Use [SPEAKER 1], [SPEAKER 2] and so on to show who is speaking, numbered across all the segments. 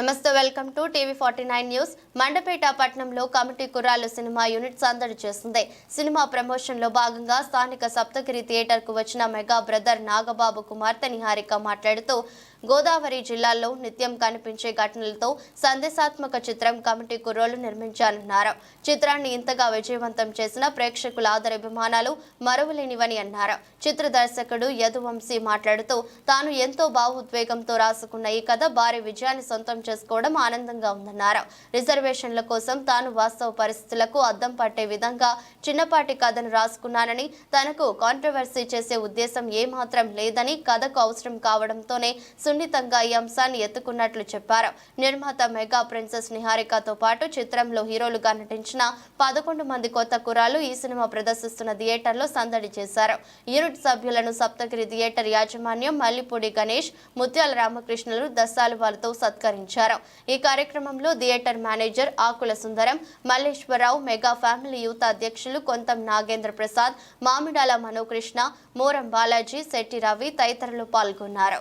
[SPEAKER 1] నమస్తే welcome to TV forty nine news. Mandapeta పట్టణంలో committee కుర్రాలు cinema unit సందడి చేస్తుంది. సినిమా ప్రమోషన్లో భాగంగా స్థానిక సప్తగిరి థియేటర్కు వచ్చిన మెగా బ్రదర్ నాగబాబు కుమార్తె నిహారిక మాట్లాడుతూ గోదావరి జిల్లాలో నిత్యం కనిపించే ఘటనలతో సందేశాత్మక చిత్రం కమిటీ కుర్రోలు నిర్మించాలన్నారు చిత్రాన్ని ఇంతగా విజయవంతం చేసిన ప్రేక్షకుల ఆదరాభిమానాలు మరువలేనివని అన్నారు. చిత్ర దర్శకుడు యదువంశీ మాట్లాడుతూ తాను ఎంతో భావోద్వేగంతో రాసుకున్న ఈ కథ భారీ విజయాన్ని సొంతం చేసుకోవడం ఆనందంగా ఉందన్నారు. రిజర్వేషన్ల కోసం తాను వాస్తవ పరిస్థితులకు అద్దం పట్టే విధంగా చిన్నపాటి కథను రాసుకున్నానని తనకు కాంట్రవర్సీ చేసే ఉద్దేశం ఏమాత్రం లేదని కథకు అవసరం కావడంతోనే సున్నితంగా ఈ అంశాన్ని ఎత్తుకున్నట్లు చెప్పారు. నిర్మాత మెగా ప్రిన్సెస్ నిహారికతో పాటు చిత్రంలో హీరోలుగా నటించిన పదకొండు మంది కొత్త కురాలు ఈ సినిమా ప్రదర్శిస్తున్న థియేటర్లో సందడి చేశారు. యూనిట్ సభ్యులను సప్తగిరి థియేటర్ యాజమాన్యం మల్లిపూడి గణేష్ ముత్యాల రామకృష్ణులు దశాలువాలతో సత్కరించారు. ఈ కార్యక్రమంలో theatre manager Akula Sundaram Malleswararao mega family youth అధ్యక్షులు కొంతం నాగేంద్ర ప్రసాద్ మామిడాల మనోకృష్ణ మోరం బాలాజీ శెట్టి రవి తదితరులు పాల్గొన్నారు.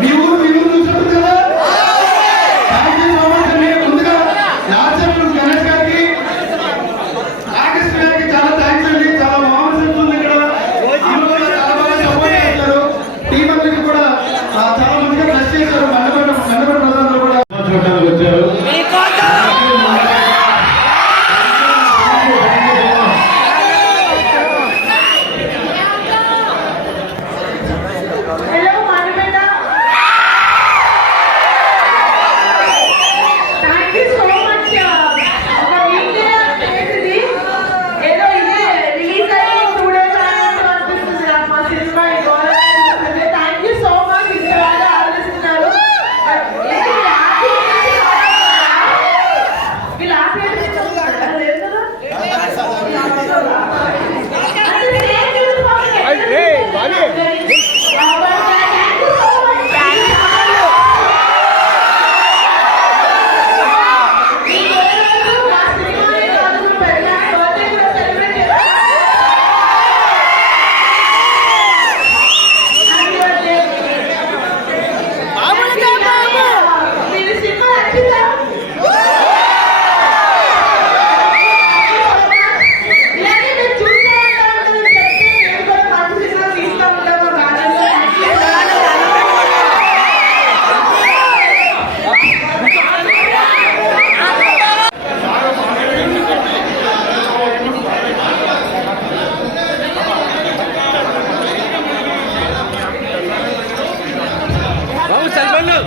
[SPEAKER 2] మీ ఊరు మీ
[SPEAKER 3] Hello,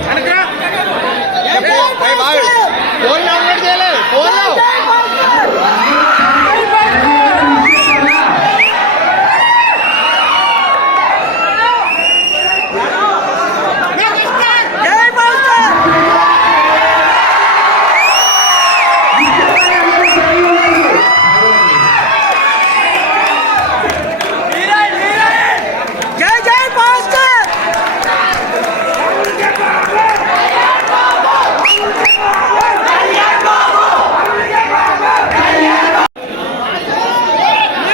[SPEAKER 4] వెనక.